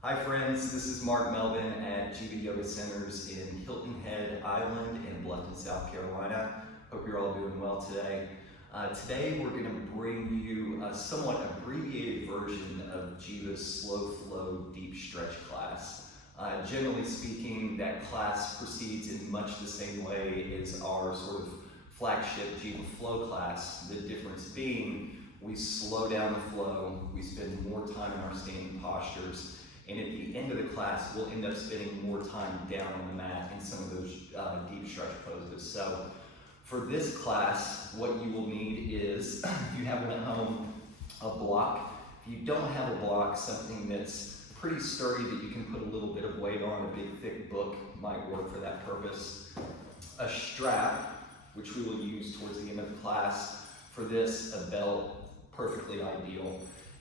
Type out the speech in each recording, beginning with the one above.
Hi friends, this is Melvin at Jiva Yoga Centers in Hilton Head Island in Bluffton, South Carolina. Hope you're all doing well today. Today we're going to bring you a somewhat abbreviated version of Jiva's slow flow deep stretch class. Generally speaking, that class proceeds in much the same way as our sort of flagship Jiva flow class. The difference being we slow down the flow, we spend more time in our standing postures, and at the end of the class, we'll end up spending more time down on the mat in some of those deep stretch poses. So for this class, what you will need is, if you have one at home, a block. If you don't have a block, something that's pretty sturdy that you can put a little bit of weight on, a big thick book might work for that purpose. A strap, which we will use towards the end of the class. For this, a belt, perfectly ideal.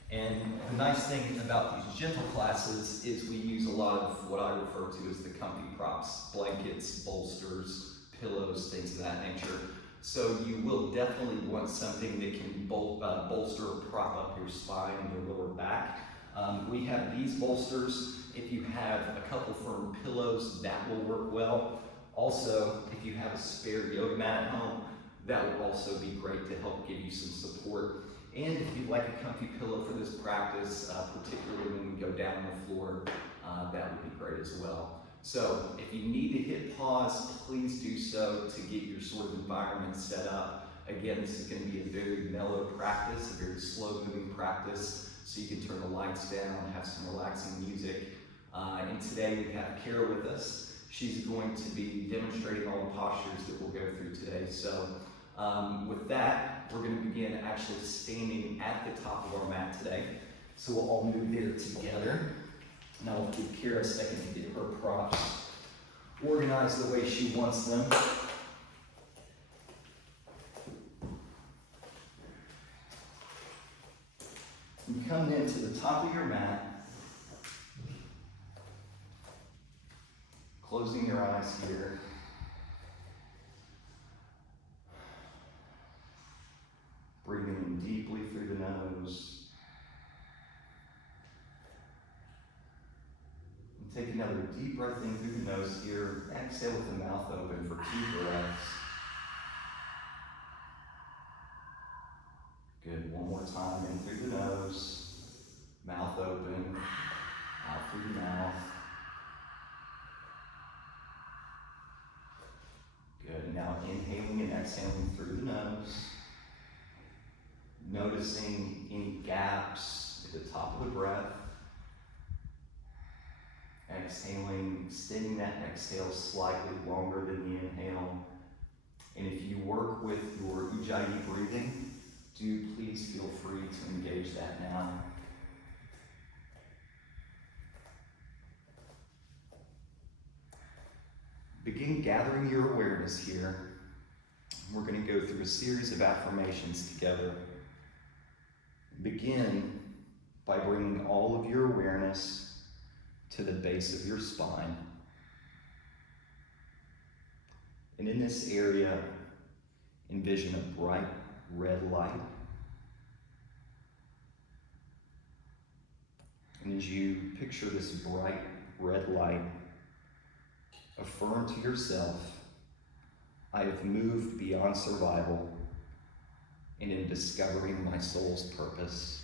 And the nice thing about these gentle classes is we use a lot of what I refer to as the comfy props, blankets, bolsters, pillows, things of that nature. So you will definitely want something that can bolster or prop up your spine and your lower back. We have these bolsters. If you have a couple firm pillows, that will work well. Also, if you have a spare yoga mat at home, that will also be great to help give you some support. And if you'd like a comfy pillow for this practice, particularly when we go down on the floor, that would be great as well. So if you need to hit pause, please do so to get your sort of environment set up. Again, this is going to be a very mellow practice, a very slow moving practice, so you can turn the lights down, have some relaxing music. And today we have Kara with us. She's going to be demonstrating all the postures that we'll go through today. So with that, we're going to begin actually standing at the top of our mat today. So we'll all move there together. Now I'll give Kara a second to get her props organized the way she wants them. You come into the top of your mat, closing your eyes here. Breathing in deeply through the nose. And take another deep breath in through the nose here. Exhale with the mouth open for 2 breaths. Good. One more time. In through the nose. Mouth open. Out through the mouth. Good. Now inhaling and exhaling through the nose. Noticing any gaps at the top of the breath. Exhaling, extending that exhale slightly longer than the inhale. And if you work with your Ujjayi breathing, do please feel free to engage that now. Begin gathering your awareness here. We're going to go through a series of affirmations together. Begin by bringing all of your awareness to the base of your spine. And in this area, envision a bright red light. And as you picture this bright red light, affirm to yourself, I have moved beyond survival and in discovering my soul's purpose.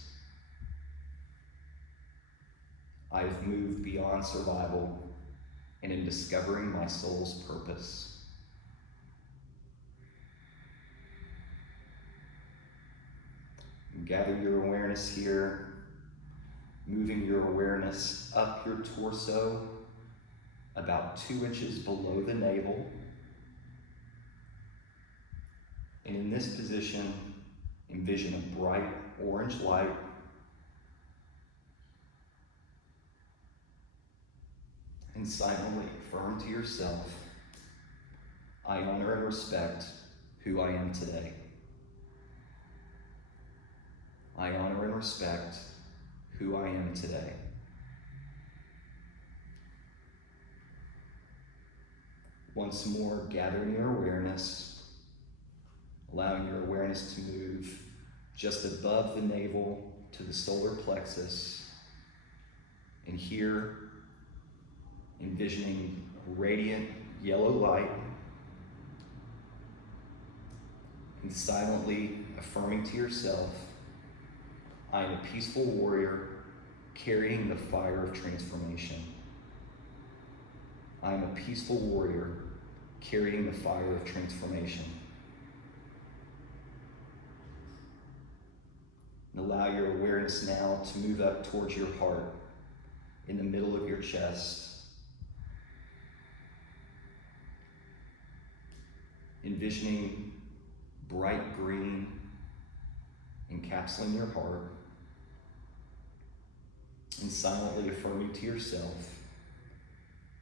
I have moved beyond survival and in discovering my soul's purpose. Gather your awareness here, moving your awareness up your torso, about 2 inches below the navel. And in this position, envision a bright orange light. And silently affirm to yourself, I honor and respect who I am today. I honor and respect who I am today. Once more, gathering your awareness, allowing your awareness to move just above the navel to the solar plexus, And here, envisioning radiant yellow light, and silently affirming to yourself, I am a peaceful warrior carrying the fire of transformation. I am a peaceful warrior carrying the fire of transformation. And allow your awareness now to move up towards your heart, in the middle of your chest. Envisioning bright green encapsulating your heart, and silently affirming to yourself,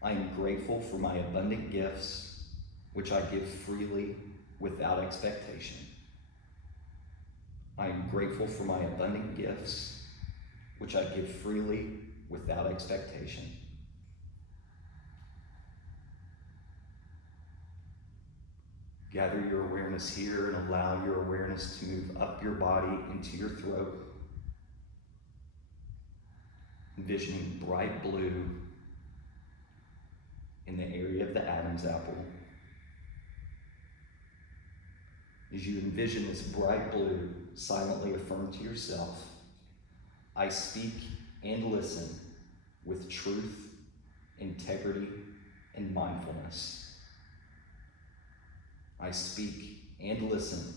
I am grateful for my abundant gifts, which I give freely without expectation. I am grateful for my abundant gifts, which I give freely without expectation. Gather your awareness here and allow your awareness to move up your body into your throat. Envisioning bright blue in the area of the Adam's apple. As you envision this bright blue, silently affirm to yourself, I speak and listen with truth, integrity, and mindfulness. I speak and listen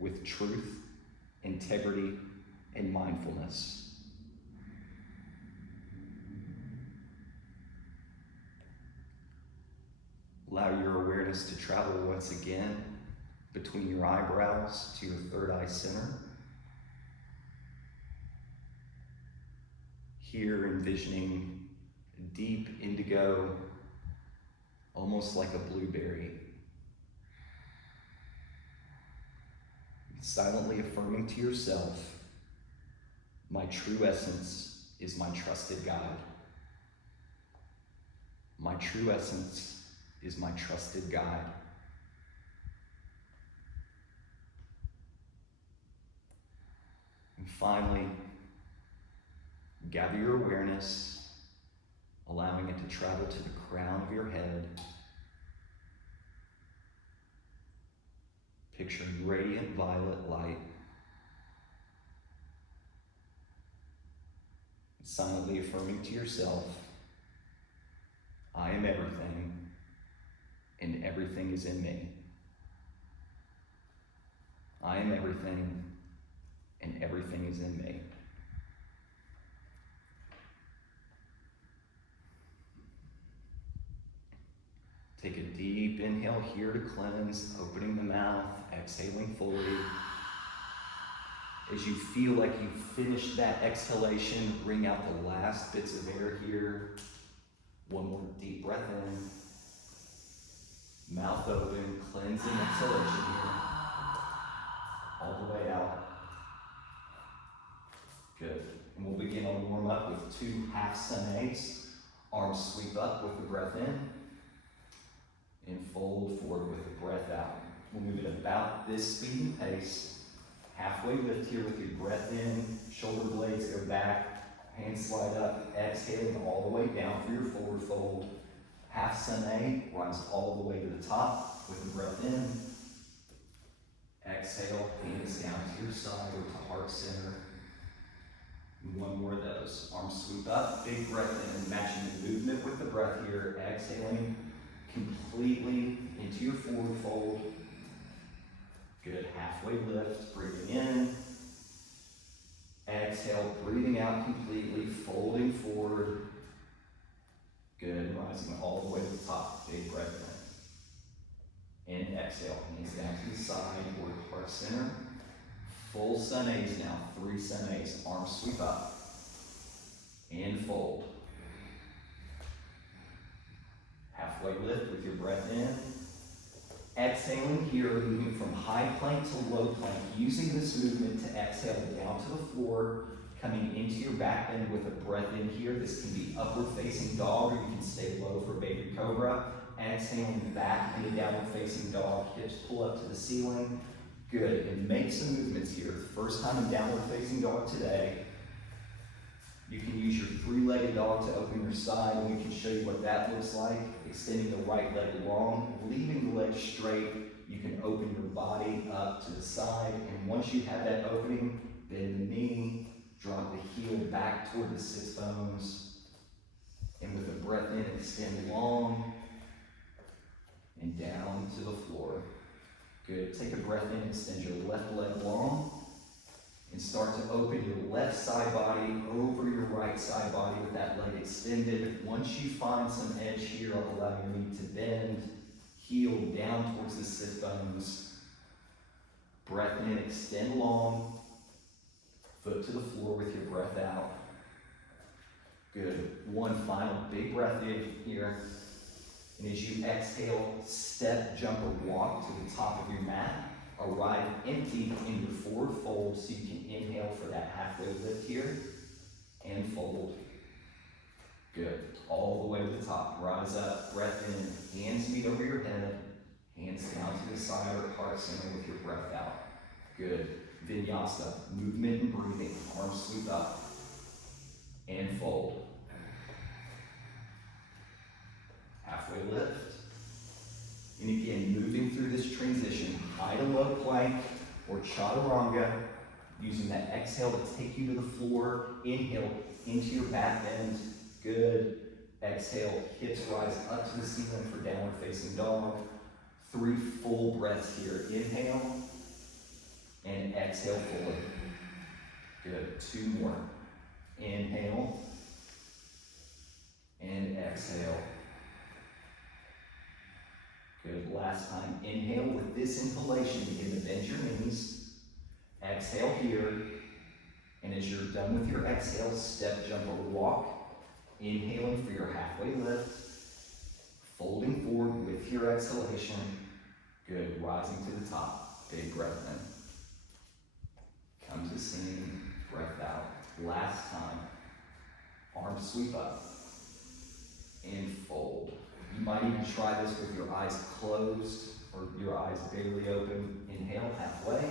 with truth, integrity, and mindfulness. Allow your awareness to travel once again between your eyebrows to your third eye center. Here, envisioning deep indigo, almost like a blueberry. Silently affirming to yourself, my true essence is my trusted guide. My true essence is my trusted guide. And finally, gather your awareness, allowing it to travel to the crown of your head. Picturing radiant violet light. Silently affirming to yourself, I am everything, and everything is in me. I am everything, and everything is in me. Take a deep inhale here to cleanse, opening the mouth, exhaling fully. As you feel like you've finished that exhalation, bring out the last bits of air here. One more deep breath in. Mouth open, cleansing exhalation here. All the way out. Good. And we'll begin our warm up with 2 half sunays. Arms sweep up with the breath in. And fold forward with the breath out. We'll move at about this speed and pace. Halfway lift here with your breath in, shoulder blades go back, hands slide up, exhaling all the way down for your forward fold. Half sunay, rise all the way to the top with the breath in. Exhale, hands down to your side or to heart center. And one more of those. Arms sweep up, big breath in, matching the movement with the breath here. Exhaling completely into your forward fold. Good, halfway lift, breathing in. Exhale, breathing out completely, folding forward. Good, rising all the way to the top, big breath in. And exhale, hands down to the side or heart center. Full sunays now, 3 sunays. Arms sweep up and fold. Halfway lift with your breath in. Exhaling here, moving from high plank to low plank, using this movement to exhale down to the floor, coming into your back bend with a breath in here. This can be upward facing dog, or you can stay low for baby cobra. Exhaling back into downward facing dog, hips pull up to the ceiling. Good, and make some movements here. First time in downward facing dog today. You can use your three-legged dog to open your side, and we can show you what that looks like. Extending the right leg long, leaving the leg straight. You can open your body up to the side, and once you have that opening, bend the knee, drop the heel back toward the sits bones, and with a breath in, extend long, and down to the floor. Good. Take a breath in, extend your left leg long, and start to open your left side body over your right side body with that leg extended. Once you find some edge here, allow your knee to bend, heel down towards the sit bones. Breath in, extend long, foot to the floor with your breath out. Good. One final big breath in here. And as you exhale, step, jump, or walk to the top of your mat. Arrive empty in your forward fold so you can inhale for that halfway lift here. And fold. Good. All the way to the top. Rise up, breath in, hands meet over your head, hands down to the side or heart center with your breath out. Good. Vinyasa, movement and breathing. Arms sweep up. And fold. Halfway lift. And again, moving through this transition, high to low plank or chaturanga, using that exhale to take you to the floor. Inhale into your back bend. Good. Exhale, hips rise up to the ceiling for downward facing dog. 3 full breaths here. Inhale and exhale forward. Good. 2 more. Inhale and exhale. Good. Last time. Inhale with this inhalation. Begin to bend your knees. Exhale here. And as you're done with your exhale, step, jump, or walk. Inhaling for your halfway lift. Folding forward with your exhalation. Good. Rising to the top. Big breath in. Come to seeing. Breath out. Last time. Arms sweep up. And fold. You might even try this with your eyes closed or your eyes barely open. Inhale halfway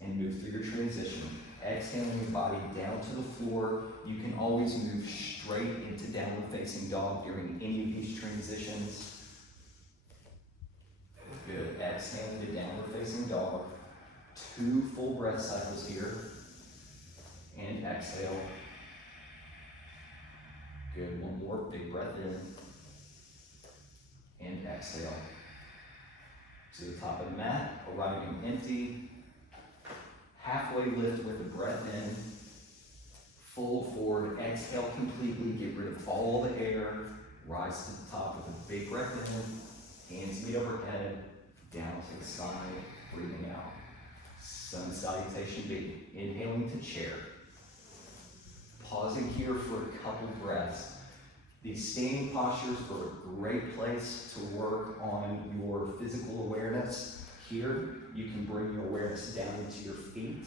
and move through your transition. Exhaling your body down to the floor. You can always move straight into downward facing dog during any of these transitions. Good. Exhaling to downward facing dog. 2 full breath cycles here. And exhale. Good. 1 more big breath in. And exhale. To the top of the mat, arriving empty. Halfway lift with a breath in. Fold forward, exhale completely, get rid of all the air. Rise to the top with a big breath in. Hands meet overhead, down to the side, breathing out. Sun salutation B. Inhaling to chair. Pausing here for a couple breaths. These standing postures are a great place to work on your physical awareness. Here, you can bring your awareness down into your feet.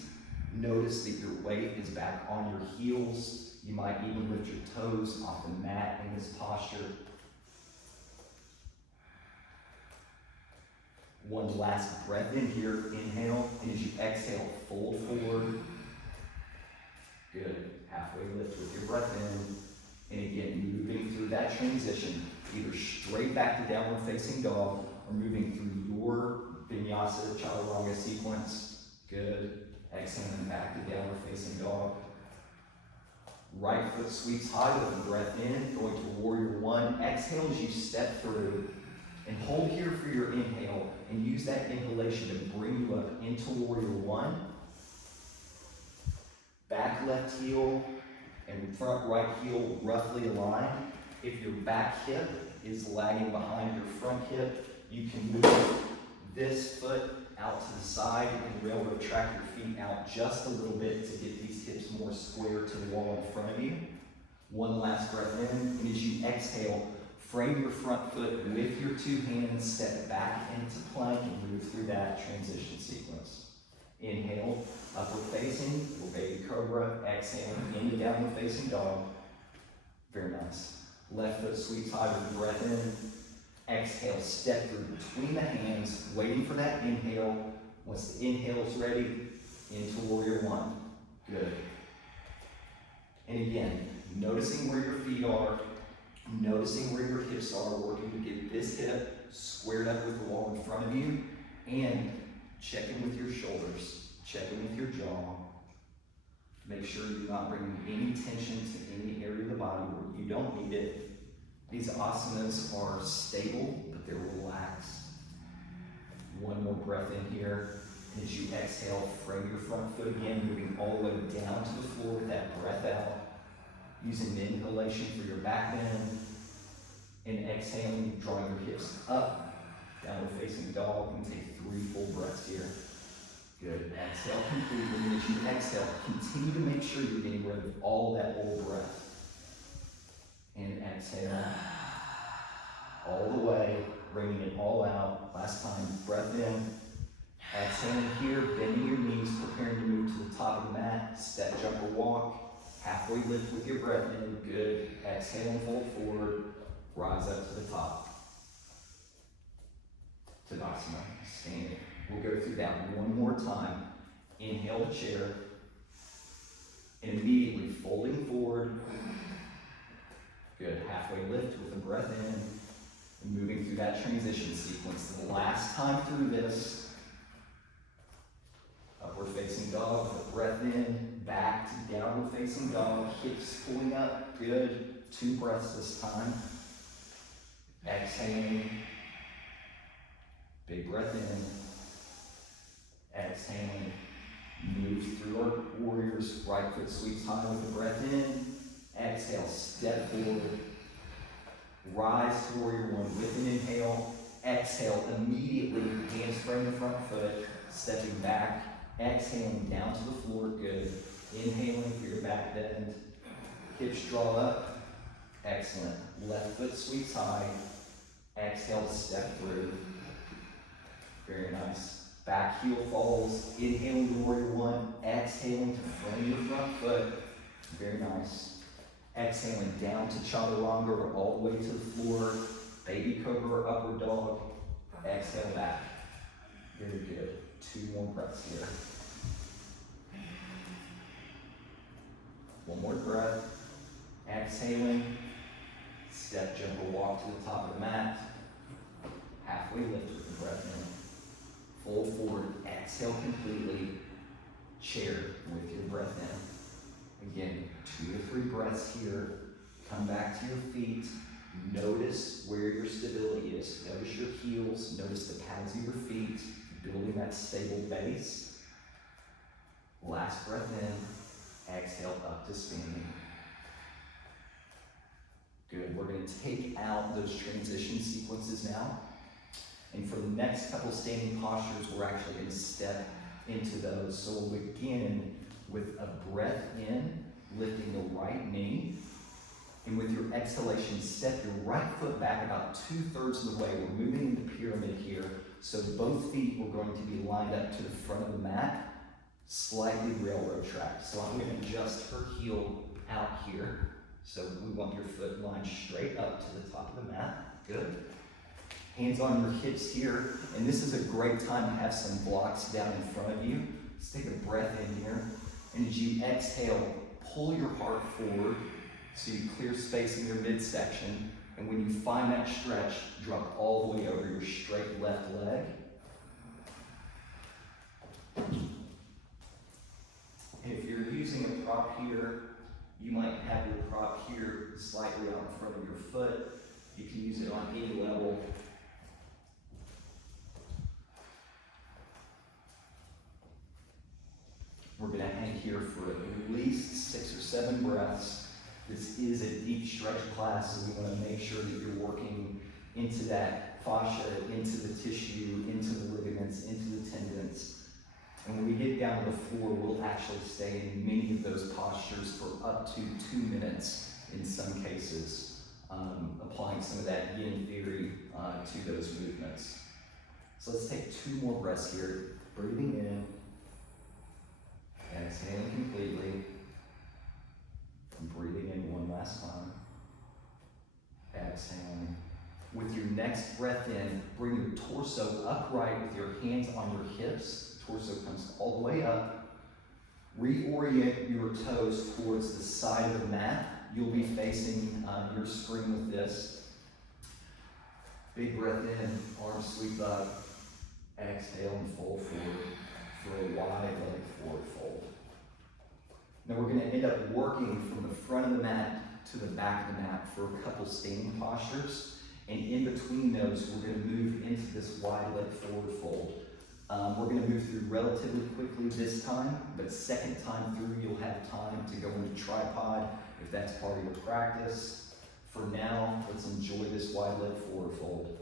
Notice that your weight is back on your heels. You might even lift your toes off the mat in this posture. One last breath in here. Inhale, and as you exhale, fold forward. Good. Halfway lift with your breath in. And again, moving through that transition, either straight back to downward facing dog or moving through your Vinyasa chaturanga sequence. Good. Exhaling back to downward facing dog. Right foot sweeps high with a breath in, going to warrior 1. Exhale as you step through. And hold here for your inhale and use that inhalation to bring you up into warrior 1. Back left heel and front right heel roughly aligned. If your back hip is lagging behind your front hip, you can move this foot out to the side and be able to track your feet out just a little bit to get these hips more square to the wall in front of you. One last breath in, and as you exhale, frame your front foot with your 2 hands, step back into plank and move through that transition sequence. Inhale, upward facing, or baby cobra. Exhaling into downward facing dog. Very nice. Left foot sweeps high with the breath in. Exhale, step through between the hands, waiting for that inhale. Once the inhale is ready, into warrior 1. Good. And again, noticing where your feet are, noticing where your hips are, working to get this hip squared up with the wall in front of you, and checking with your shoulders, checking with your jaw. Make sure you're not bringing any tension to any area of the body where you don't need it. These asanas are stable, but they're relaxed. One more breath in here. And as you exhale, frame your front foot again, moving all the way down to the floor with that breath out. Using the inhalation for your back bend. And exhaling, drawing your hips up, downward facing dog. You can take 3 full breaths here. Good. Exhale completely. And as you exhale, continue to make sure you're getting rid of all that old breath. And exhale. All the way, bringing it all out. Last time, breath in. Exhaling here, bending your knees, preparing to move to the top of the mat. Step, jump, or walk. Halfway lift with your breath in. Good. Exhale and fold forward. Rise up to the top. Tadasana. Standing. We'll go through that one more time. Inhale to chair. And immediately folding forward. Good. Halfway lift with a breath in. And moving through that transition sequence. The last time through this. Upward facing dog with a breath in. Back to downward facing dog. Hips pulling up. Good. 2 breaths this time. Exhaling. Big breath in. Exhaling. Move through our warriors. Right foot sweeps high with a breath in. Exhale. Step forward. Rise to warrior 1 with an inhale. Exhale. Immediately. Hands frame the front foot. Stepping back. Exhaling down to the floor. Good. Inhaling for your back bend. Hips draw up. Excellent. Left foot sweeps high. Exhale to step through. Very nice. Back heel falls. Inhaling to warrior 1. Exhaling to frame your front foot. Very nice. Exhaling down to chaturanga or all the way to the floor. Baby cobra or upward dog. Exhale back. Very good. 2 more breaths here. One more breath. Exhaling. Step, jump, or walk to the top of the mat. Halfway lift with the breath in. Fold forward. Exhale completely. Chair with your breath in. Again, 2 to 3 breaths here. Come back to your feet. Notice where your stability is. Notice your heels. Notice the pads of your feet. Building that stable base. Last breath in. Exhale up to standing. Good. We're going to take out those transition sequences now. And for the next couple standing postures, we're actually going to step into those. So we'll begin with a breath in, lifting the right knee. And with your exhalation, step your right foot back about 2/3 of the way. We're moving into pyramid here. So both feet are going to be lined up to the front of the mat, slightly railroad track. So I'm going to adjust her heel out here. So we want your foot lined straight up to the top of the mat. Good. Hands on your hips here. And this is a great time to have some blocks down in front of you. Let's take a breath in here. And as you exhale, pull your heart forward so you clear space in your midsection. And when you find that stretch, drop all the way over your straight left leg. And if you're using a prop here, you might have your prop here slightly out in front of your foot. You can use it on any level. We're going to hang here for at least 6 or 7 breaths. This is a deep stretch class, so we want to make sure that you're working into that fascia, into the tissue, into the ligaments, into the tendons. And when we get down to the floor, we'll actually stay in many of those postures for up to 2 minutes in some cases, applying some of that yin theory to those movements. So let's take 2 more breaths here. Breathing in, exhaling completely. And breathing in one last time. Exhaling. With your next breath in, bring your torso upright with your hands on your hips. Torso comes all the way up. Reorient your toes towards the side of the mat. You'll be facing your screen with this. Big breath in, arms sweep up. Exhale and fold forward for a wide leg forward fold. Now we're going to end up working from the front of the mat to the back of the mat for a couple standing postures. And in between those, we're going to move into this wide leg forward fold. We're going to move through relatively quickly this time, but second time through, you'll have time to go into tripod if that's part of your practice. For now, let's enjoy this wide leg forward fold.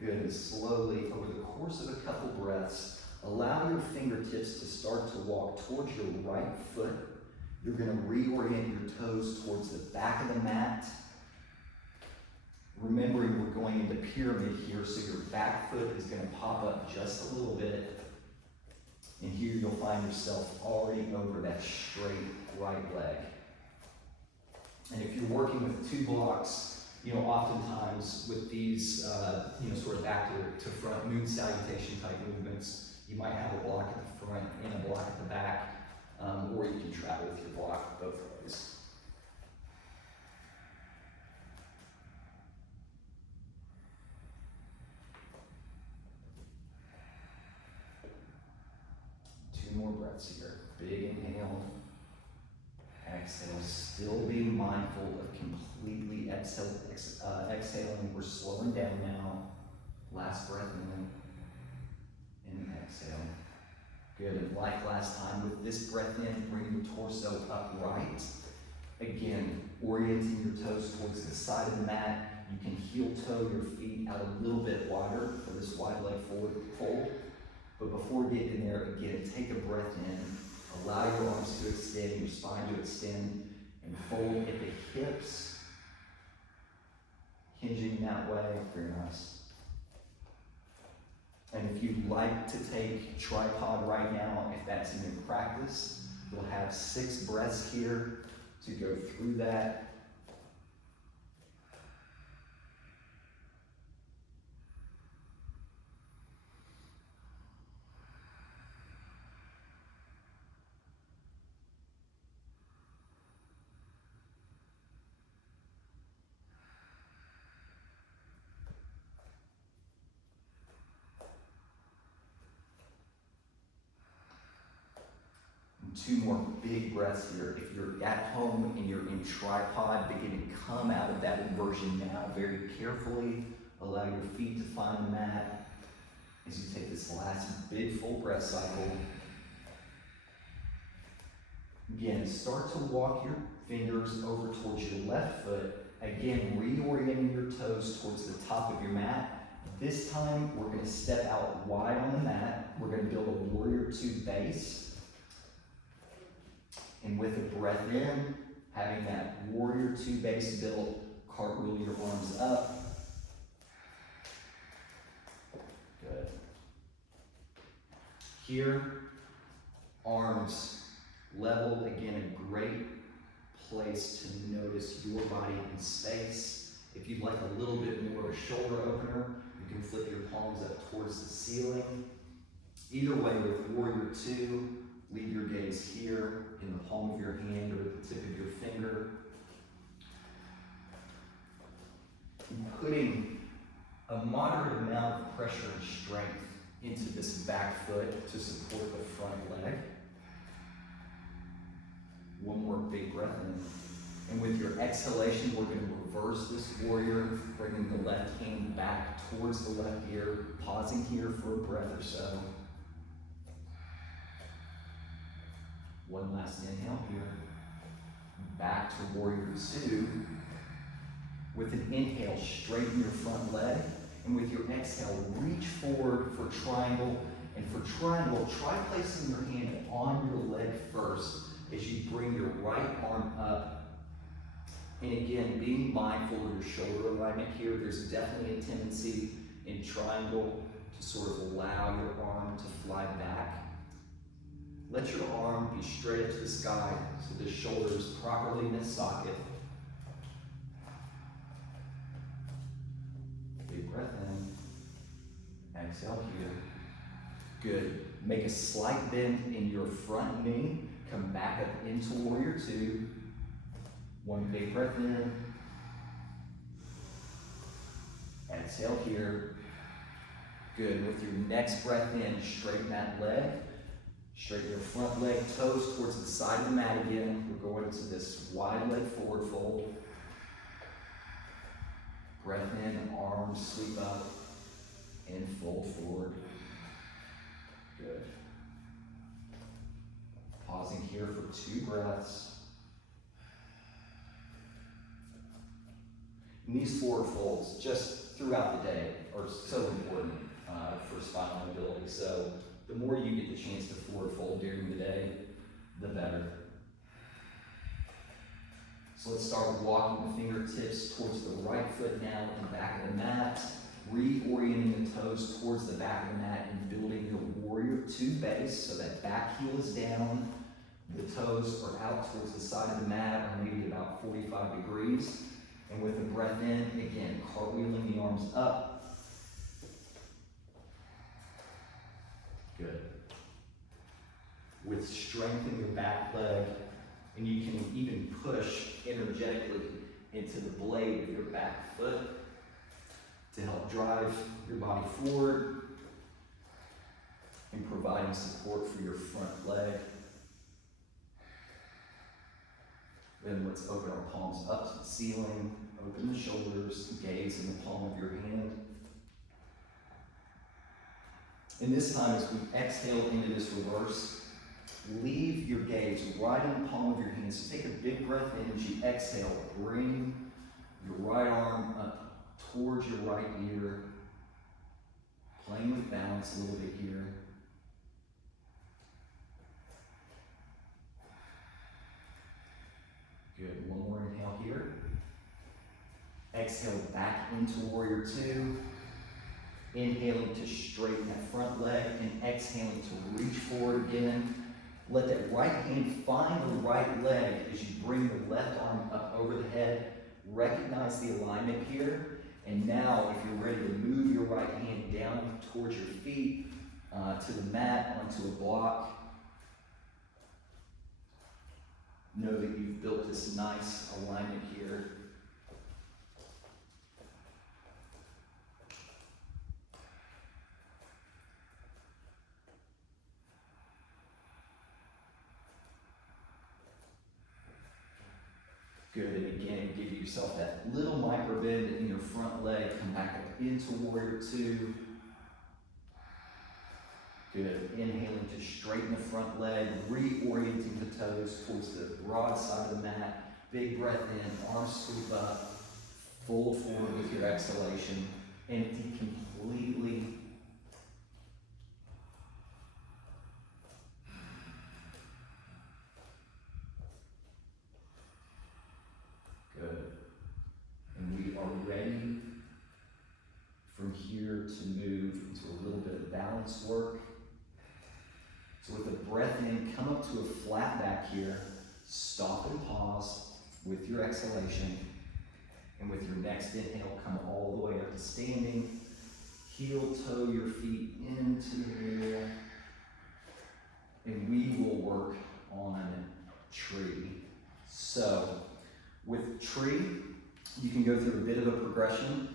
Good, and slowly, over the course of a couple breaths, allow your fingertips to start to walk towards your right foot. You're going to reorient your toes towards the back of the mat. Remembering we're going into pyramid here, so your back foot is going to pop up just a little bit. And here you'll find yourself already over that straight right leg. And if you're working with two blocks, oftentimes with these, sort of back to front moon salutation type movements, you might have a block at the front and a block at the back, or you can travel with your block both ways. Two more breaths here. Big inhale. Exhale. Still being mindful of completely exhaling. We're slowing down now. Last breath in. And exhale. Good. And like last time, with this breath in, bring your torso upright. Again, orienting your toes towards the side of the mat. You can heel toe your feet out a little bit wider for this wide leg forward fold. But before getting there, again, take a breath in. Allow your arms to extend, your spine to extend, and fold at the hips. Hinging that way, very nice. And if you'd like to take tripod right now, if that's in your practice, you'll have 6 breaths here to go through that. Two more big breaths here. If you're at home and you're in tripod, begin to come out of that inversion now very carefully. Allow your feet to find the mat as you take this last big full breath cycle. Again, start to walk your fingers over towards your left foot. Again, reorienting your toes towards the top of your mat. This time, we're going to step out wide on the mat. We're going to build a warrior 2 base. And with a breath in, having that warrior 2 base built, cartwheel your arms up. Good. Here, arms level. Again, a great place to notice your body in space. If you'd like a little bit more of a shoulder opener, you can flip your palms up towards the ceiling. Either way, with warrior 2, leave your gaze here in the palm of your hand or at the tip of your finger. And putting a moderate amount of pressure and strength into this back foot to support the front leg. One more big breath in. And with your exhalation, we're going to reverse this warrior, bringing the left hand back towards the left ear, pausing here for a breath or so. One last inhale here. Back to warrior 2. With an inhale, straighten your front leg. And with your exhale, reach forward for triangle. And for triangle, try placing your hand on your leg first as you bring your right arm up. And again, being mindful of your shoulder alignment here. There's definitely a tendency in triangle to sort of allow your arm to fly back. Let your arm be straight up to the sky so the shoulder is properly in its socket. Big breath in. Exhale here. Good. Make a slight bend in your front knee. Come back up into warrior two. One big breath in. Exhale here. Good. With your next breath in, straighten that leg. Straighten your front leg, toes towards the side of the mat again. We're going to this wide leg forward fold. Breath in, arms sweep up, and fold forward. Good. Pausing here for 2 breaths. And these forward folds, just throughout the day, are so important for spinal mobility. So the more you get the chance to forward fold during the day, the better. So let's start with walking the fingertips towards the right foot now and back of the mat, reorienting the toes towards the back of the mat and building your warrior two base so that back heel is down, the toes are out towards the side of the mat or maybe about 45 degrees. And with the breath in, again, cartwheeling the arms up. Good. With strength in your back leg, and you can even push energetically into the blade of your back foot to help drive your body forward and providing support for your front leg. Then let's open our palms up to the ceiling, open the shoulders, gaze in the palm of your hand. And this time, as we exhale into this reverse, leave your gaze right in the palm of your hand. So take a big breath in as you exhale. Bring your right arm up towards your right ear. Playing with balance a little bit here. Good. One more inhale here. Exhale back into warrior two. Inhaling to straighten that front leg and exhaling to reach forward again. Let that right hand find the right leg as you bring the left arm up over the head. Recognize the alignment here. And now, if you're ready to move your right hand down towards your feet, to the mat, onto a block, know that you've built this nice alignment here. Good, and again, give yourself that little micro bend in your front leg. Come back up into warrior two. Good, inhaling to straighten the front leg, reorienting the toes towards the broad side of the mat. Big breath in, arms sweep up, fold forward with your exhalation. Empty completely. Good. And we are ready from here to move into a little bit of balance work. So with the breath in, come up to a flat back here. Stop and pause with your exhalation. And with your next inhale, come all the way up to standing. Heel toe your feet into the air. And we will work on tree. So with tree, you can go through a bit of a progression.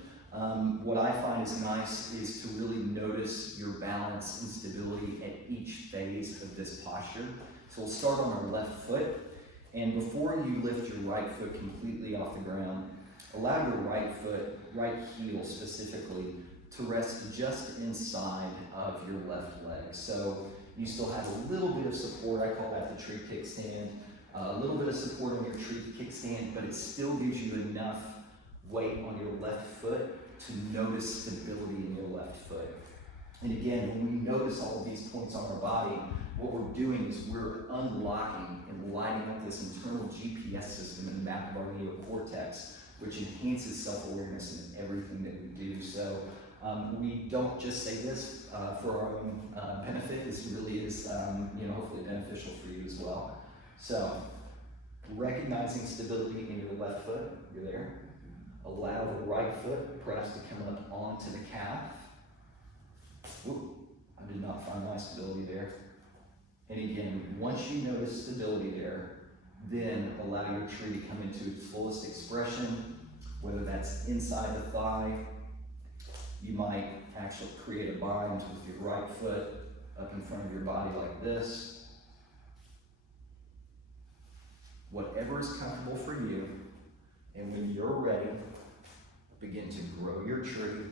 What I find is nice is to really notice your balance and stability at each phase of this posture. So we'll start on our left foot. And before you lift your right foot completely off the ground, allow your right foot, right heel specifically, to rest just inside of your left leg. So you still have a little bit of support. I call that the tree kickstand. A little bit of support on your tree kickstand, but it still gives you enough weight on your left foot to notice stability in your left foot. And again, when we notice all of these points on our body, what we're doing is we're unlocking and lighting up this internal GPS system in the back of our neocortex, which enhances self-awareness in everything that we do. So we don't just say this for our own benefit. This really is, hopefully beneficial for you as well. So recognizing stability in your left foot, you're there. Allow the right foot perhaps to come up onto the calf. Whoop, I did not find my stability there. And again, once you notice stability there, then allow your tree to come into its fullest expression, whether that's inside the thigh. You might actually create a bind with your right foot up in front of your body like this. Whatever is comfortable for you, and when you're ready, begin to grow your tree.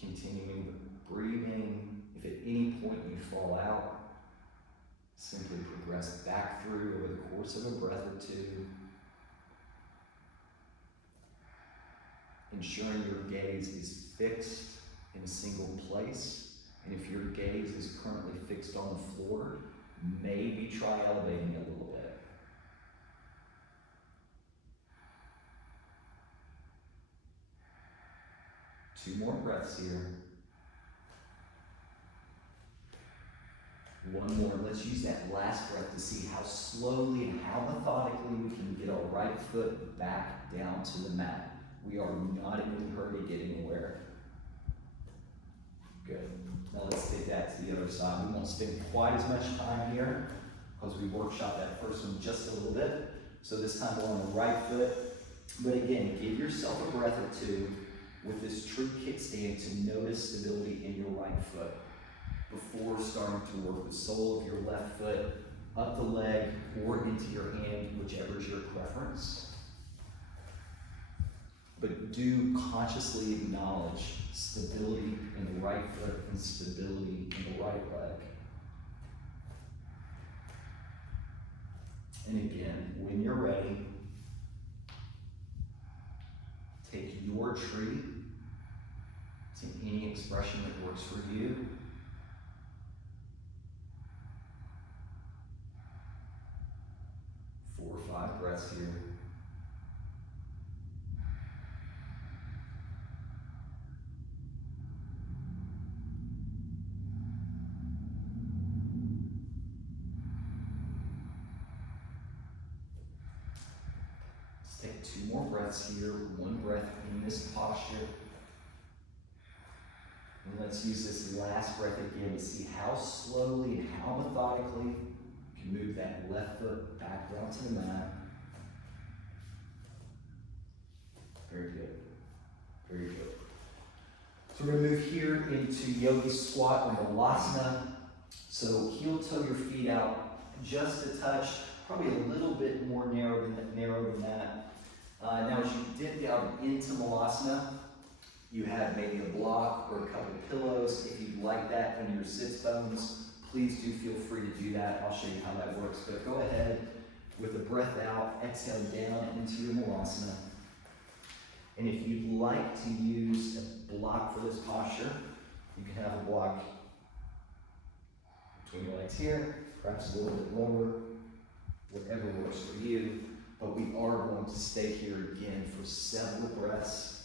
Continuing with breathing. If at any point you fall out, simply progress back through over the course of a breath or two. Ensuring your gaze is fixed in a single place. And if your gaze is currently fixed on the floor, maybe try elevating a little bit. Two more breaths here. One more. Let's use that last breath to see how slowly and how methodically we can get our right foot back down to the mat. We are not in any hurry to get anywhere. Good. Now let's take that to the other side. We won't spend quite as much time here because we workshopped that first one just a little bit. So this time we're on the right foot. But again, give yourself a breath or two with this tree kickstand to notice stability in your right foot before starting to work the sole of your left foot up the leg or into your hand, whichever is your preference. But do consciously acknowledge stability in the right foot and stability in the right leg. And again, when you're ready, take your tree to any expression that works for you. Four or five breaths here. Let's take two more breaths here. One breath in this posture. And let's use this last breath again to see how slowly and how methodically you can move that left foot back down to the mat. Very good. Very good. So we're going to move here into Yogi Squat or Malasana. So heel toe your feet out just a touch, probably a little bit more narrow than that. Now as you dip down into Malasana, you have maybe a block or a couple of pillows. If you'd like that under your sits bones, please do feel free to do that. I'll show you how that works. But go ahead with the breath out, exhale down into your Malasana. And if you'd like to use a block for this posture, you can have a block between your legs here, perhaps a little bit lower, whatever works for you. But we are going to stay here again for several breaths.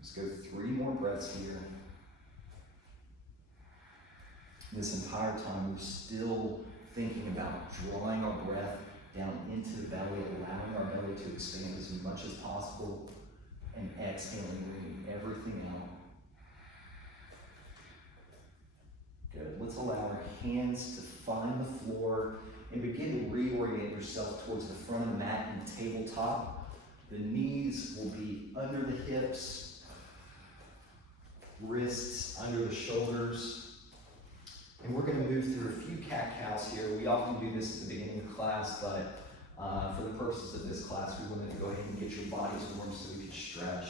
Let's go 3 more breaths here. This entire time, we're still thinking about drawing our breath down into the belly, allowing our belly to expand as much as possible, and exhaling, bringing everything out. Good. Let's allow our hands to find the floor and begin to reorient yourself towards the front of the mat and tabletop. The knees will be under the hips, wrists under the shoulders. And we're going to move through a few cat-cows here. We often do this at the beginning of class, but for the purposes of this class, we wanted to go ahead and get your bodies warm so we could stretch.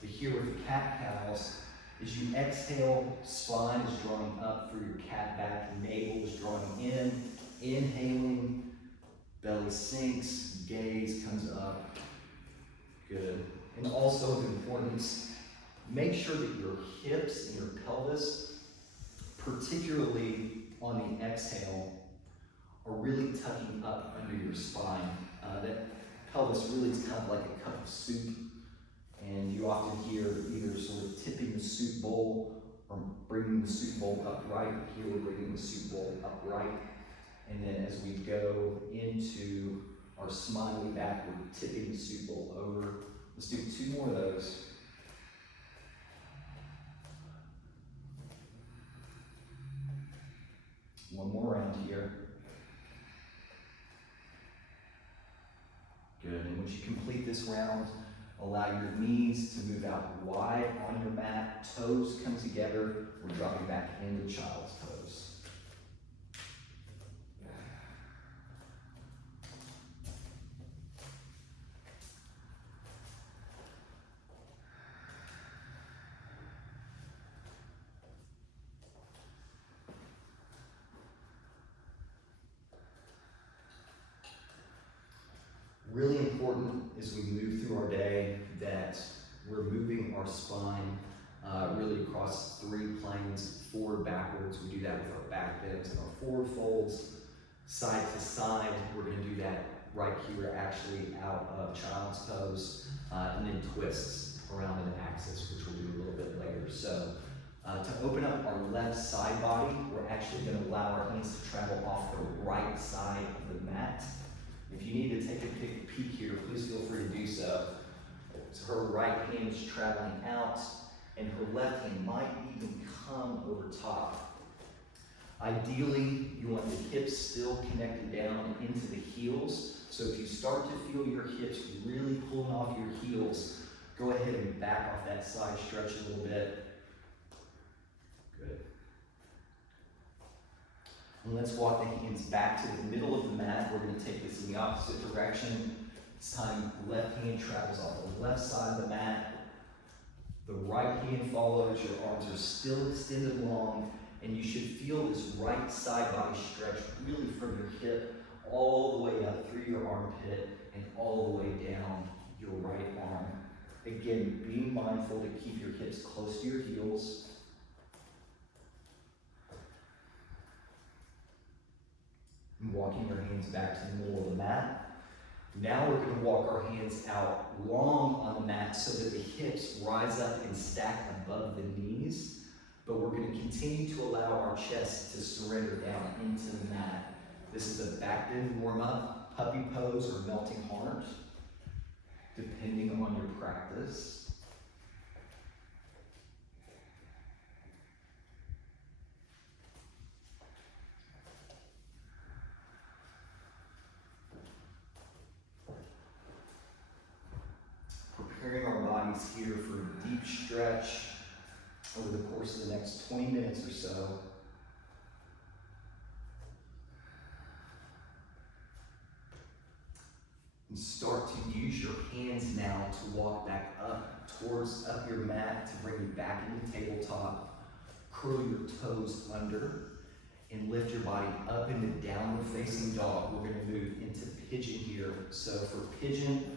But here with the cat-cows, as you exhale, spine is drawing up through your cat back, navel is drawing in, inhaling, belly sinks, gaze comes up. Good. And also of importance, make sure that your hips and your pelvis, particularly on the exhale are really tucking up under your spine. That pelvis really is kind of like a cup of soup, and you often hear either sort of tipping the soup bowl or bringing the soup bowl upright. Here we're bringing the soup bowl upright, and then as we go into our smiley back, we're tipping the soup bowl over. Let's do 2 more of those. One more round here. Good, and once you complete this round, allow your knees to move out wide on your mat, toes come together, we're dropping back into child's pose. Really important as we move through our day that we're moving our spine really across 3 planes, forward, backwards. We do that with our back bends and our forward folds, side to side. We're going to do that right here, actually out of child's pose, and then twists around an axis, which we'll do a little bit later. So to open up our left side body, we're actually going to allow our hands to travel off the right side of the mat. If you need to take a peek here, please feel free to do so. So her right hand is traveling out, and her left hand might even come over top. Ideally, you want the hips still connected down into the heels. So if you start to feel your hips really pulling off your heels, go ahead and back off that side stretch a little bit. Good. And let's walk the hands back to the middle of the mat. We're going to take this in the opposite direction. This time, left hand travels off the left side of the mat. The right hand follows. Your arms are still extended long, and you should feel this right side body stretch really from your hip all the way up through your armpit and all the way down your right arm. Again, being mindful to keep your hips close to your heels. And walking your hands back to the middle of the mat. Now we're going to walk our hands out long on the mat so that the hips rise up and stack above the knees. But we're going to continue to allow our chest to surrender down into the mat. This is a back bend warm-up, puppy pose, or melting heart, depending on your practice. Preparing our bodies here for a deep stretch over the course of the next 20 minutes or so. And start to use your hands now to walk back up towards your mat to bring you back into tabletop. Curl your toes under and lift your body up into downward facing dog. We're going to move into pigeon here. So for pigeon,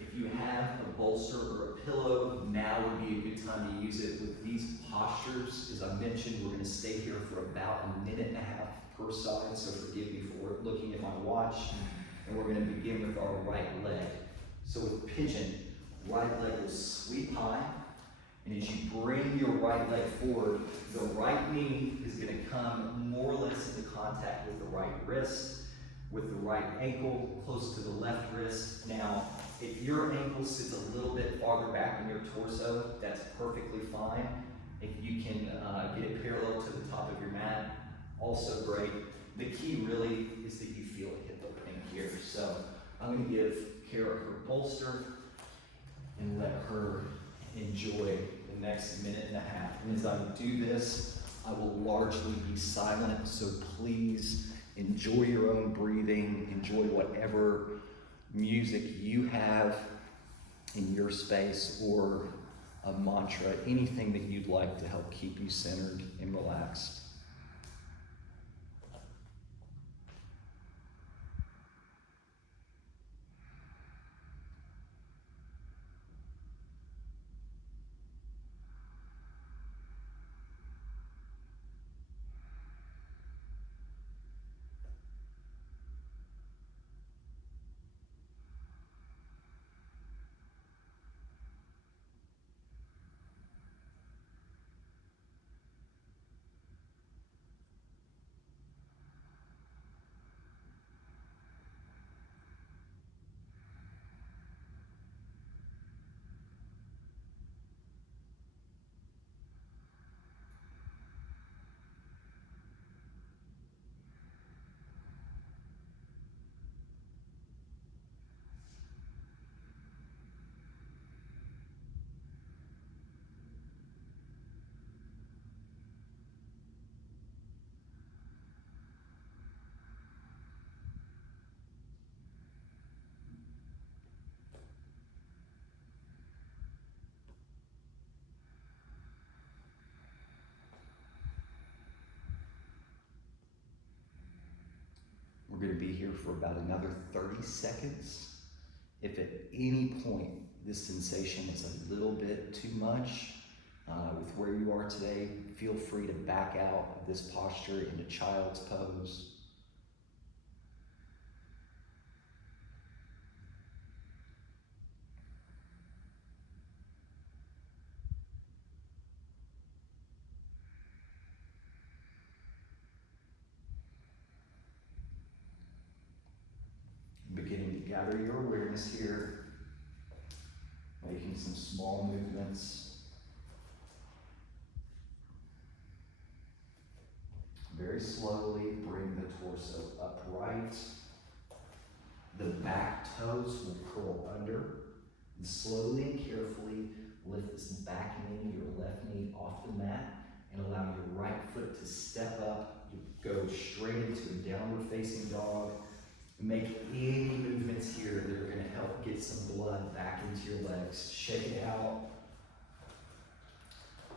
if you have a bolster or a pillow, now would be a good time to use it. With these postures, as I mentioned, we're going to stay here for about 1.5 minutes per side, so forgive me for looking at my watch. And we're going to begin with our right leg. So with pigeon, right leg will sweep high, and as you bring your right leg forward, the right knee is going to come more or less into contact with the right wrist, with the right ankle close to the left wrist. Now, if your ankle sits a little bit farther back in your torso, that's perfectly fine. If you can get it parallel to the top of your mat, also great. The key really is that you feel a hip opening here. So I'm going to give Kara her bolster and let her enjoy the next 1.5 minutes. And as I do this, I will largely be silent, so please enjoy your own breathing, enjoy whatever music you have in your space, or a mantra, anything that you'd like to help keep you centered and relaxed. We're going to be here for about another 30 seconds. If at any point this sensation is a little bit too much with where you are today, feel free to back out of this posture into child's pose. Beginning to gather your awareness here, making some small movements. Very slowly bring the torso upright. The back toes will curl under. And slowly and carefully lift this back knee, your left knee off the mat, and allow your right foot to step up. You go straight into a downward facing dog. Make any movements here that are going to help get some blood back into your legs. Shake it out.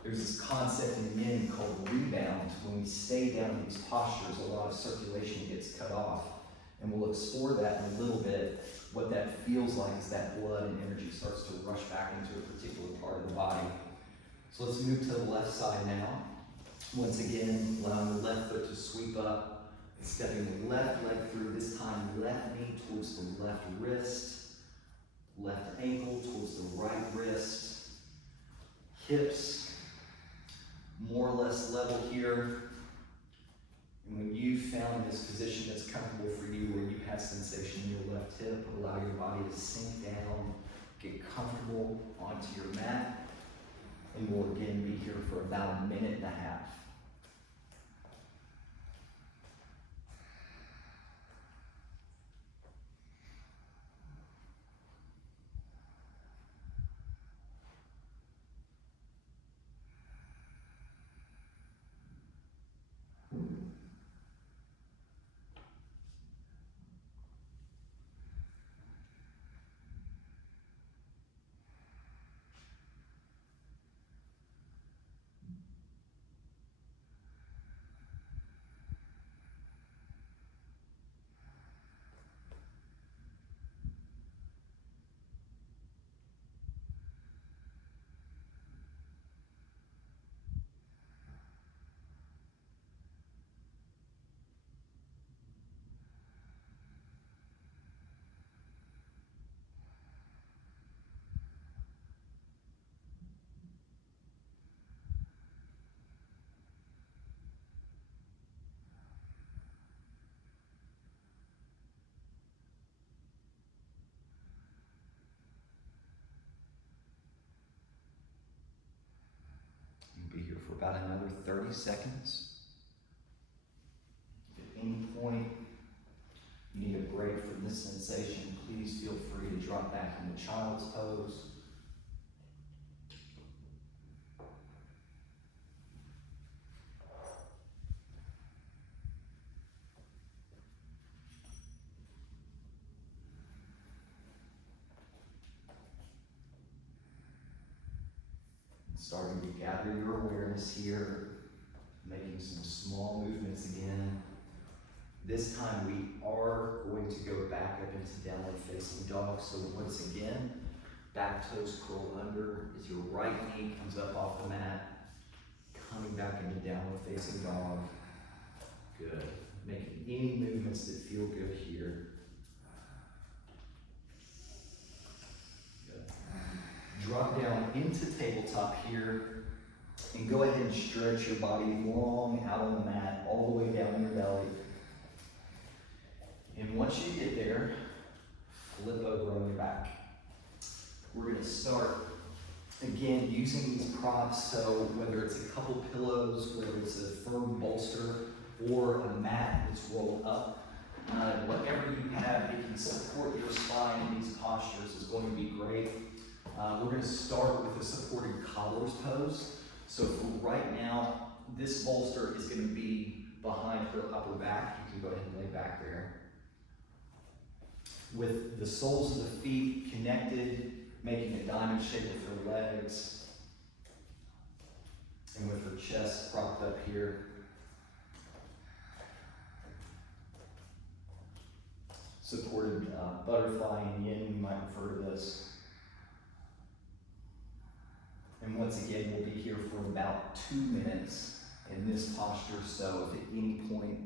There's this concept in men called rebound. When we stay down in these postures, a lot of circulation gets cut off. And we'll explore that in a little bit. What that feels like is that blood and energy starts to rush back into a particular part of the body. So let's move to the left side now. Once again, allowing the left foot to sweep up. Stepping the left leg through, this time left knee towards the left wrist. Left ankle towards the right wrist. Hips more or less level here. And when you've found this position that's comfortable for you, where you have sensation in your left hip, allow your body to sink down, get comfortable onto your mat, and we'll again be here for about a minute and a half. Be here for about another 30 seconds. If at any point you need a break from this sensation, please feel free to drop back into child's pose. Starting to gather your awareness here, making some small movements again. This time we are going to go back up into downward facing dog. So once again, back toes curl under as your right knee comes up off the mat, coming back into downward facing dog. Good. Making any movements that feel good here. Drop down into tabletop here and go ahead and stretch your body long out on the mat, all the way down your belly. And once you get there, flip over on your back. We're going to start again using these props, so whether it's a couple pillows, whether it's a firm bolster, or a mat that's rolled up, whatever you have that can support your spine in these postures is going to be great. We're going to start with a supported Cobblers pose. So for right now, this bolster is going to be behind her upper back. You can go ahead and lay back there. With the soles of the feet connected, making a diamond shape with her legs. And with her chest propped up here. supported butterfly and yin, you might refer to this. And once again, we'll be here for about 2 minutes in this posture, so if at any point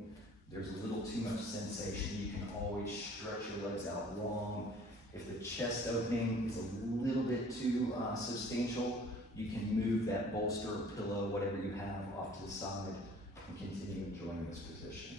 there's a little too much sensation, you can always stretch your legs out long. If the chest opening is a little bit too substantial, you can move that bolster or pillow, whatever you have, off to the side and continue enjoying this position.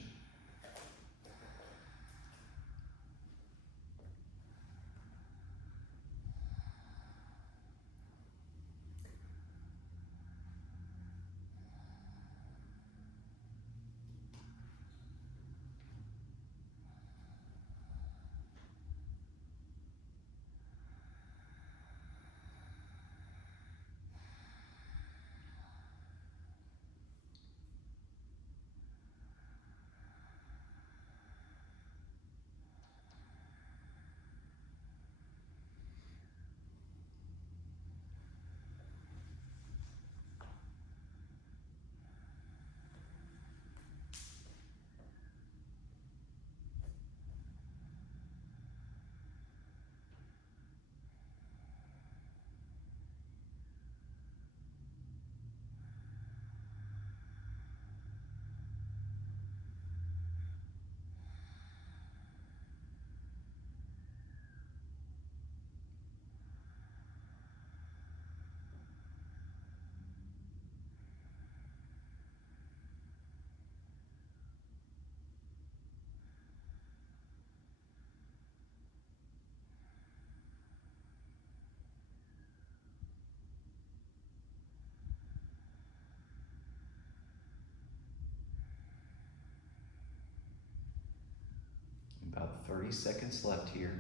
About 30 seconds left here.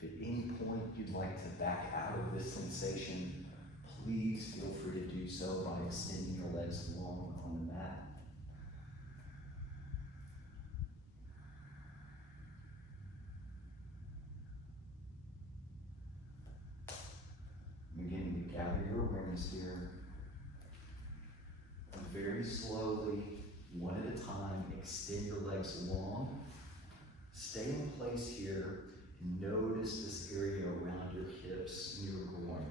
If at any point you'd like to back out of this sensation, please feel free to do so by extending your legs long on the mat. Beginning to gather your awareness here. And very slowly, one at a time, extend your legs long. Stay in place here and notice this area around your hips and your groin.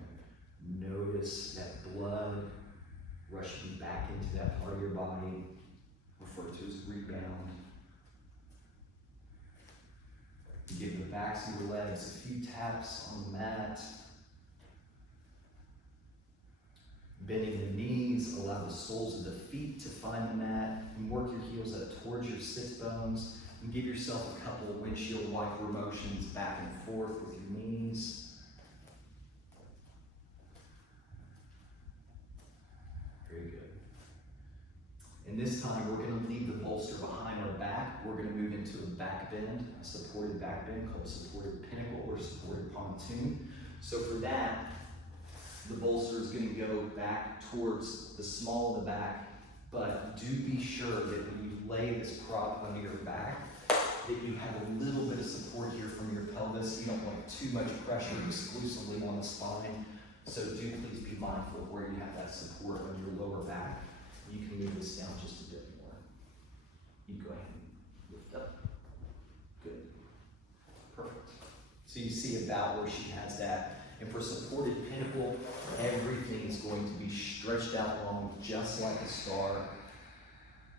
Notice that blood rushing back into that part of your body, referred to as rebound. Give the backs of your legs a few taps on the mat. Bending the knees, allow the soles of the feet to find the mat, and work your heels up towards your sit bones, and give yourself a couple of windshield wiper motions back and forth with your knees. Very good. And this time we're going to leave the bolster behind our back. We're going to move into a back bend, a supported back bend called supported pinnacle or supported pontoon. So for that, the bolster is going to go back towards the small of the back, but do be sure that when you lay this prop under your back, that you have a little bit of support here from your pelvis. You don't want too much pressure exclusively on the spine, so do please be mindful of where you have that support on your lower back. You can move this down just a bit more. You go ahead and lift up. Good. Perfect. So you see about where she has that. And for supported pinnacle, everything is going to be stretched out long, just like a star.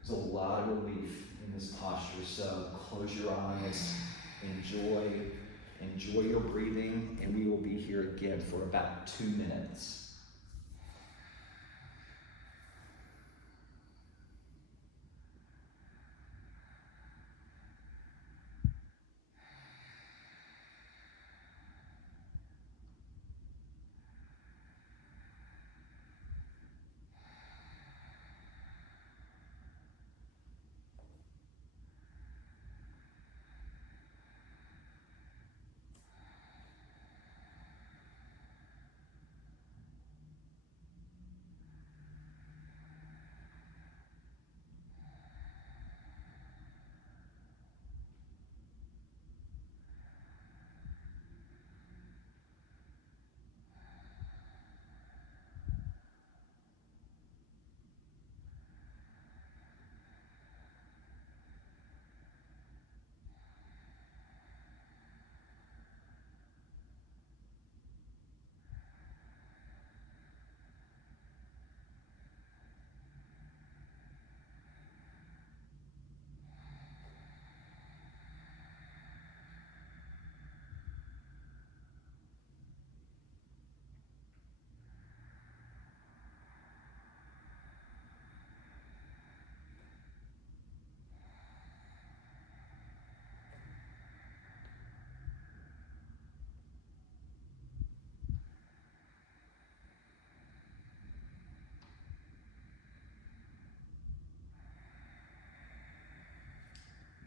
There's a lot of relief in this posture, so close your eyes, enjoy your breathing, and we will be here again for about 2 minutes.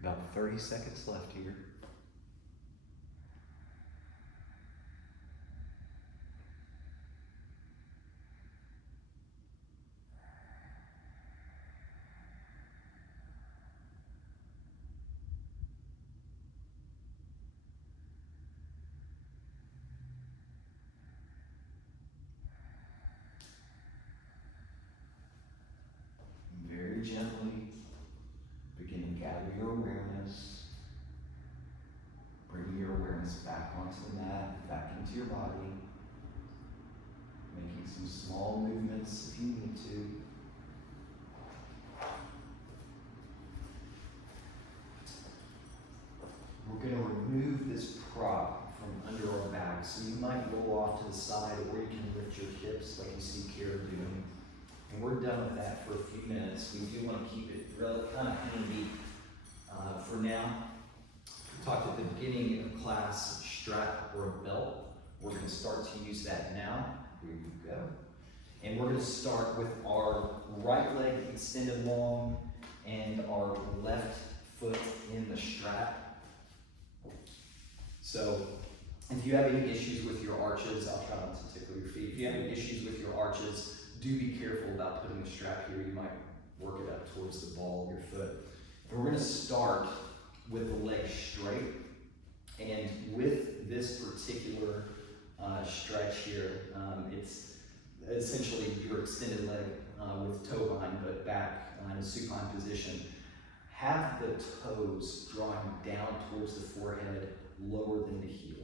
About 30 seconds left here. Very gently begin to gather your awareness, bring your awareness back onto the mat, back into your body, making some small movements if you need to. We're going to remove this prop from under our back, so you might roll off to the side, or you can lift your hips like you see Kara doing. And we're done with that for a few minutes. We do want to keep it kind of handy for now. We talked at the beginning of class, strap or a belt. We're going to start to use that now. Here you go. And we're going to start with our right leg extended long and our left foot in the strap. So if you have any issues with your arches, I'll try not to tickle your feet. If you have any issues with your arches, do be careful about putting the strap here. You might work it up towards the ball of your foot. And we're going to start with the leg straight. And with this particular stretch here, it's essentially your extended leg with toe bind, but back in a supine position. Have the toes drawing down towards the forehead, lower than the heel.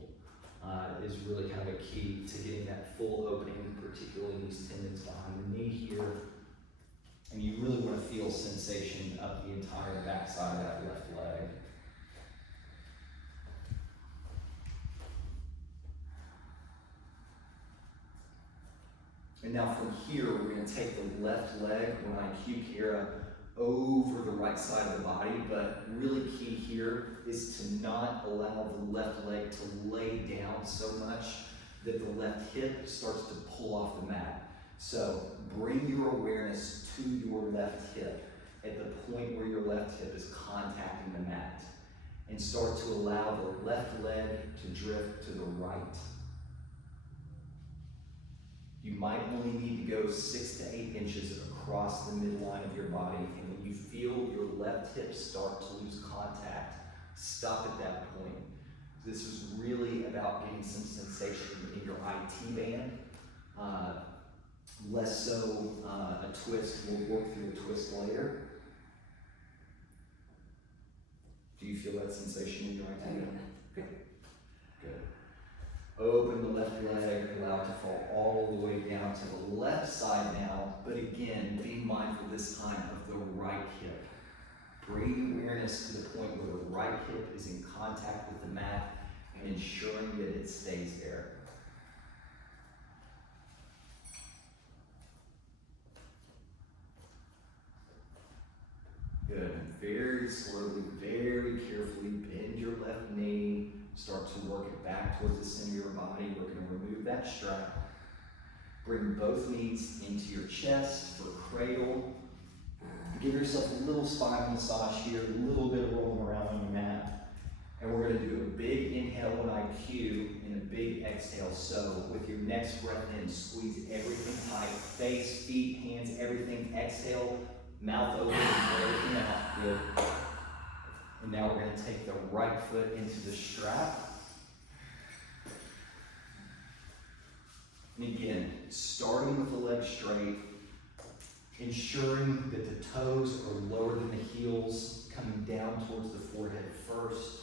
Is really kind of a key to getting that full opening, particularly these tendons behind the knee here. And you really want to feel sensation up the entire backside of that left leg. And now from here, we're going to take the left leg when I cue Kara over the right side of the body, but really key here is to not allow the left leg to lay down so much that the left hip starts to pull off the mat. So bring your awareness to your left hip at the point where your left hip is contacting the mat, and start to allow the left leg to drift to the right. You might only need to go 6 to 8 inches across the midline of your body, and when you feel your left hip start to lose contact, stop at that point. This is really about getting some sensation in your IT band, less so a twist. We'll work through a twist later. Do you feel that sensation in your IT band? Good. Good. Open the left leg, allow it to fall all the way down to the left side now, but again, being mindful this time of the right hip. Bring awareness to the point where the right hip is in contact with the mat and ensuring that it stays there. Good. Very slowly, very carefully bend your left knee. Start to work it back towards the center of your body. We're going to remove that strap. Bring both knees into your chest for cradle. Give yourself a little spine massage here, a little bit of rolling around on your mat. And we're going to do a big inhale when I cue and a big exhale. So with your next breath in, squeeze everything tight. Face, feet, hands, everything. Exhale, mouth open, everything out. Good. And now we're going to take the right foot into the strap. And again, starting with the leg straight, ensuring that the toes are lower than the heels, coming down towards the forehead first.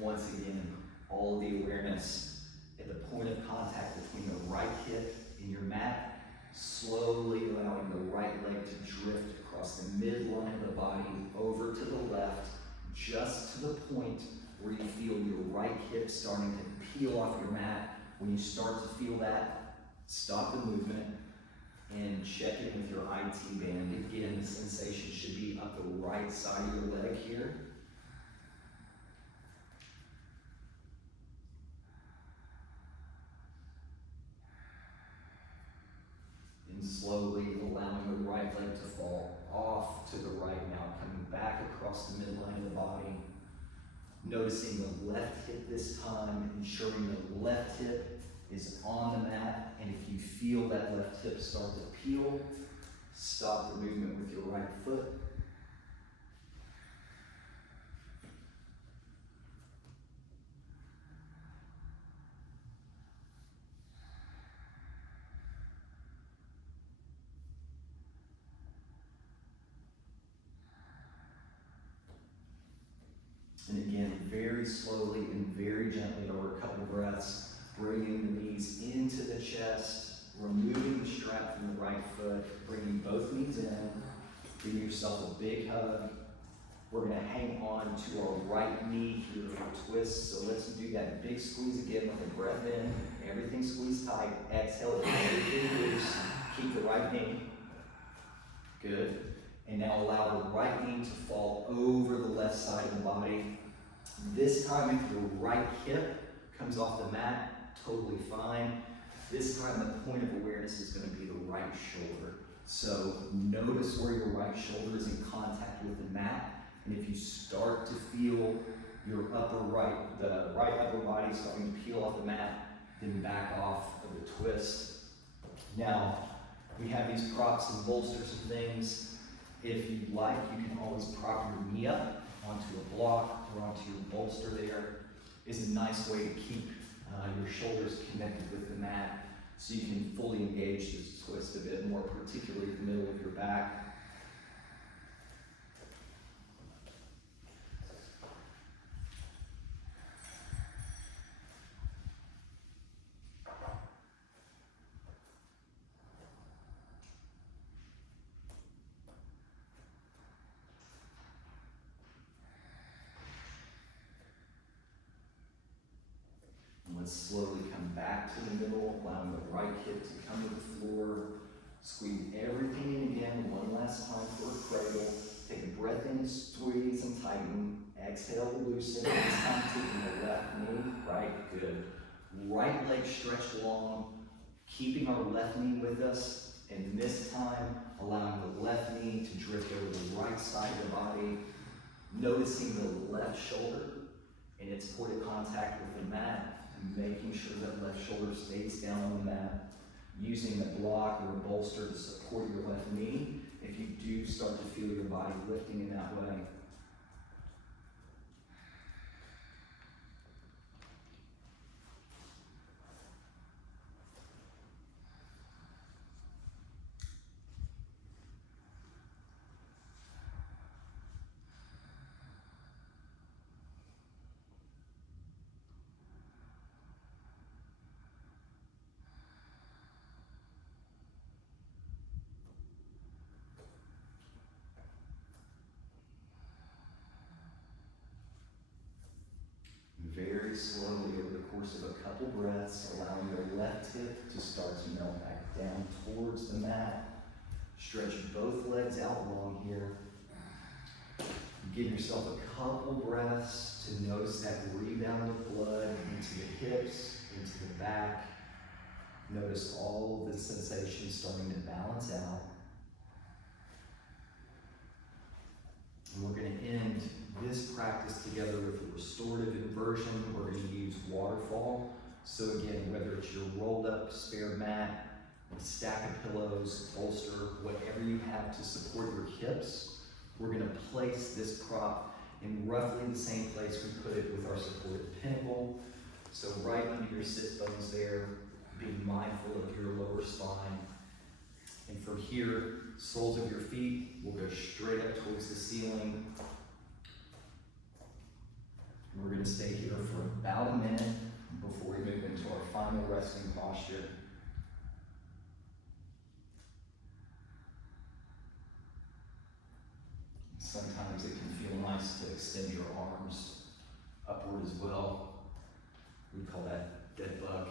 Once again, all the awareness at the point of contact between the right hip and your mat, slowly allowing the right leg to drift across the midline of the body over to the left, just to the point where you feel your right hip starting to peel off your mat When you start to feel that, stop the movement and check in with your IT band. Again, the sensation should be up the right side of your leg here. And slowly allowing the right leg to fall off to the right now, coming back across the midline of the body. Noticing the left hip this time, ensuring the left hip is on the mat, and if you feel that left hip start to peel, stop the movement with your right foot. And again, very slowly and very gently over a couple of breaths, bringing the knees into the chest, removing the strap from the right foot, bringing both knees in, giving yourself a big hug. We're going to hang on to our right knee here for twist. So let's do that big squeeze again with a breath in. Everything squeezed tight. Exhale, everything loose. Keep the right knee. Good. And now allow the right knee to fall over the left side of the body. This time, if your right hip comes off the mat, totally fine. This time, the point of awareness is going to be the right shoulder. So notice where your right shoulder is in contact with the mat. And if you start to feel your the right upper body starting to peel off the mat, then back off of the twist. Now, we have these props and bolsters and things. If you'd like, you can always prop your knee up onto a block or onto your bolster. There is a nice way to keep your shoulders connected with the mat so you can fully engage this twist a bit more, particularly the middle of your back. Let's slowly come back to the middle, allowing the right hip to come to the floor. Squeeze everything in again, one last time for a cradle. Take a breath in, squeeze and tighten. Exhale, loosen. This time taking the left knee, right, good. Right leg stretched long, keeping our left knee with us. And this time, allowing the left knee to drift over the right side of the body. Noticing the left shoulder and its point of contact with the mat. Making sure that left shoulder stays down on the mat, using a block or a bolster to support your left knee if you do start to feel your body lifting in that way. Very slowly over the course of a couple breaths, allowing your left hip to start to melt back down towards the mat. Stretch both legs out long here. Give yourself a couple breaths to notice that rebound of blood into the hips, into the back. Notice all of the sensations starting to balance out. And we're going to end this practice together with a restorative inversion. We're going to use waterfall. So again, whether it's your rolled up spare mat, a stack of pillows, bolster, whatever you have to support your hips, we're going to place this prop in roughly the same place we put it with our supported pinnacle. So right under your sit bones there, being mindful of your lower spine. And from here, soles of your feet will go straight up towards the ceiling. And we're going to stay here for about a minute before we move into our final resting posture. Sometimes it can feel nice to extend your arms upward as well. We call that dead bug.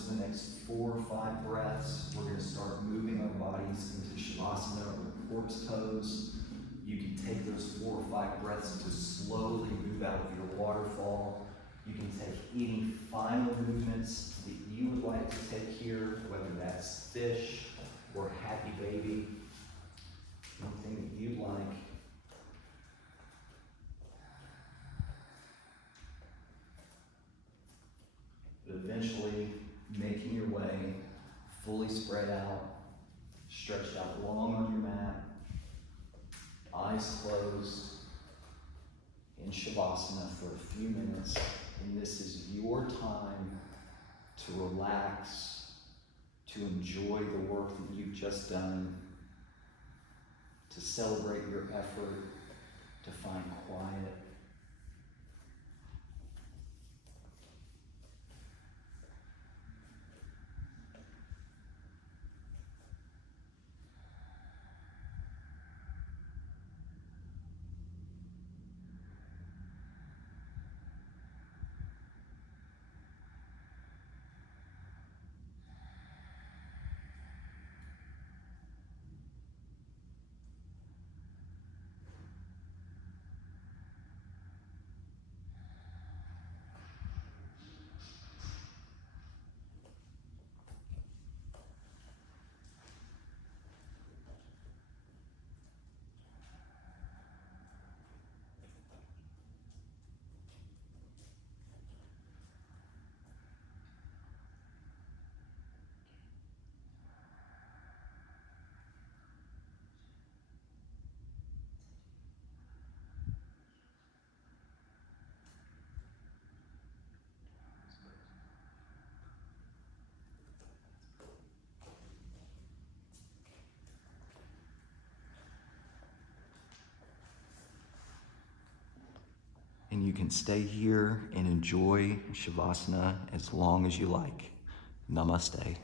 course of the next 4 or 5 breaths, we're going to start moving our bodies into Shavasana or corpse pose. You can take those 4 or 5 breaths to slowly move out of your waterfall. You can take any final movements that you would like to take here, whether that's fish or happy baby, anything that you'd like. But eventually, making your way fully spread out, stretched out long on your mat, eyes closed, in Shavasana for a few minutes. And this is your time to relax, to enjoy the work that you've just done, to celebrate your effort, to find quiet. And you can stay here and enjoy Shavasana as long as you like. Namaste.